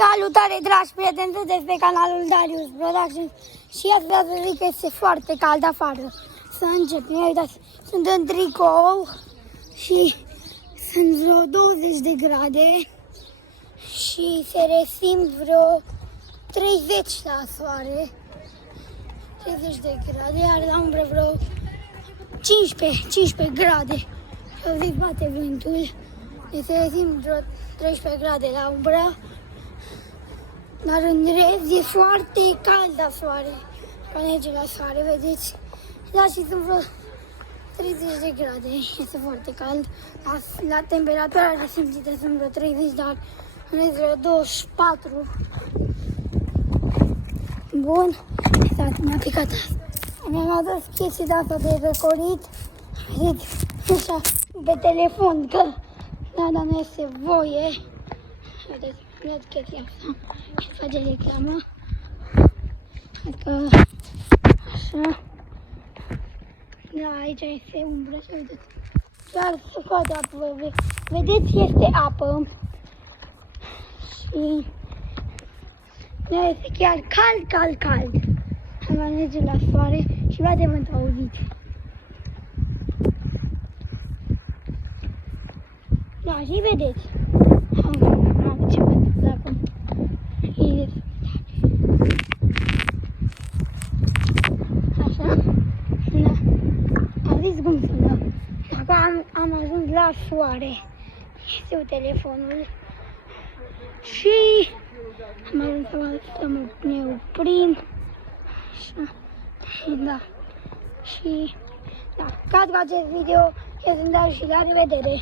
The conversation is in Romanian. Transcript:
Salutare, dragi prieteni, sunteți pe canalul Darius Productions și azi vreau să zic că este foarte cald afară. Să începem, uitați, sunt în tricou și sunt vreo 20 de grade și se resimt vreo 30 la soare, 30 de grade, iar la umbră vreo 15 grade. Și zic, bate vântul, se resimt vreo 13 grade la umbră. Dar în rest e foarte cald la soare, ca nege la soare, vedeți? Da, și sunt vreo 30 de grade, este foarte cald. La temperatura resimțită sunt vreo 30, dar în rest vreo 24. Bun, stați, mi-a picat asta. Mi-am adus chestii de asta de răcorit, vedeți, așa, pe telefon, că da, nu este voie. Vedeți, vedeți chestia asta. Și face reclamă. Că așa. Da, aici este umbră și vedeți. Chiar se scoate apă. Vedeți, este apă. Și da, este chiar cald. Am merge la soare și bate vânt, auziți. Da, și vedeți. Am ce văd acum. Așa. Da. Am zis cum sună. Acum am ajuns la soare. Este telefonul. Și am ajuns să ne oprim. Așa. Da. Și da, ca acest video, eu sunt Dar și la revedere.